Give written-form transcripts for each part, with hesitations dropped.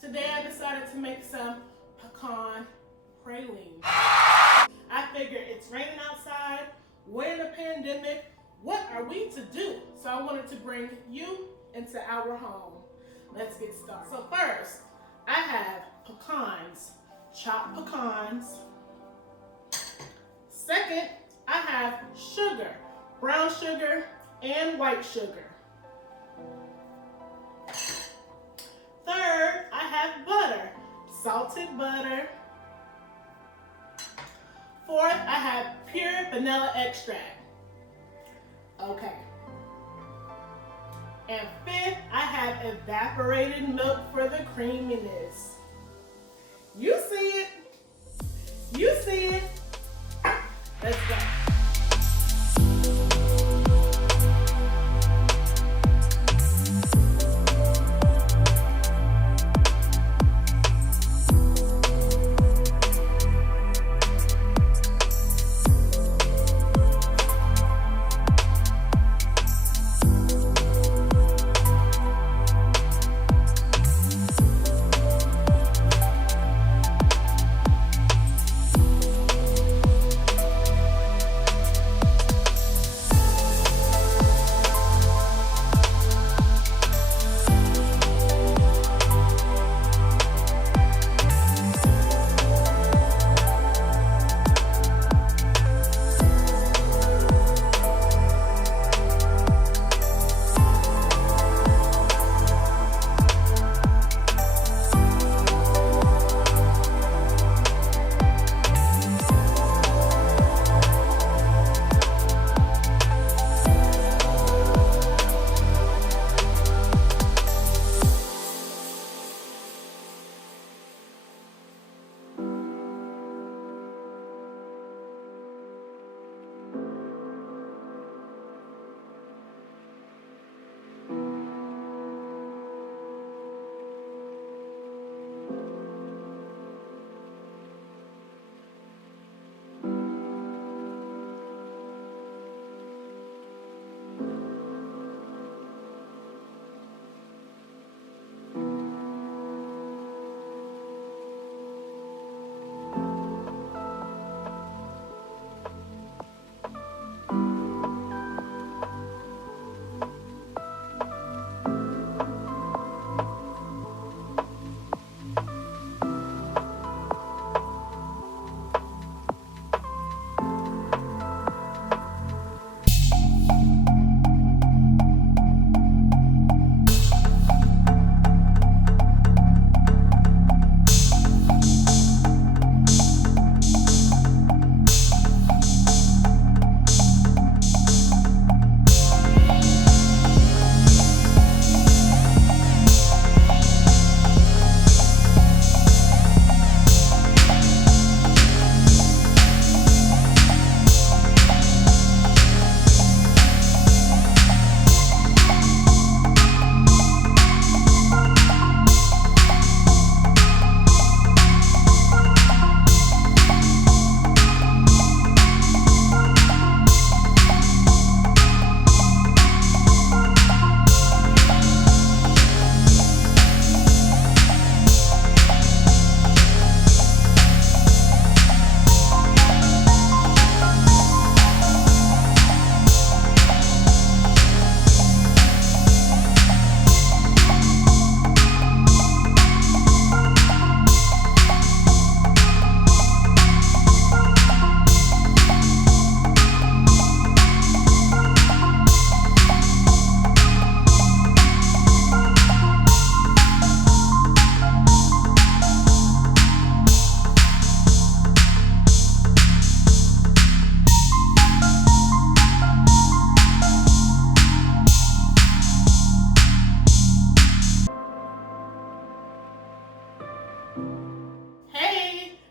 Today I decided to make some pecan pralines. I figured it's raining outside, we're in a pandemic, what are we to do? So I wanted to bring you into our home. Let's get started. So first, I have pecans, chopped pecans. Second, I have sugar, brown sugar and white sugar. Third, I have butter, salted butter. Fourth, I have pure vanilla extract. Okay. And fifth, I have evaporated milk for the creaminess. You see it. You see it. Let's go.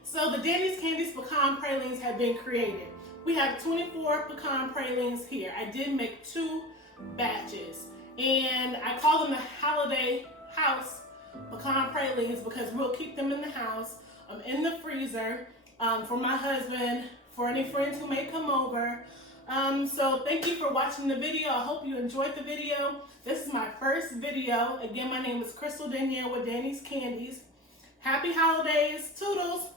So the Denny's Candies Pecan Pralines have been created. We have 24 pecan pralines here. I did make 2 batches. And I call them the Holiday House Pecan Pralines because we'll keep them in the house, in the freezer, for my husband, for any friends who may come over. So thank you for watching the video. I hope you enjoyed the video. This is my first video. Again, my name is Crystal Danielle with Danny's Candies. Happy holidays. Toodles.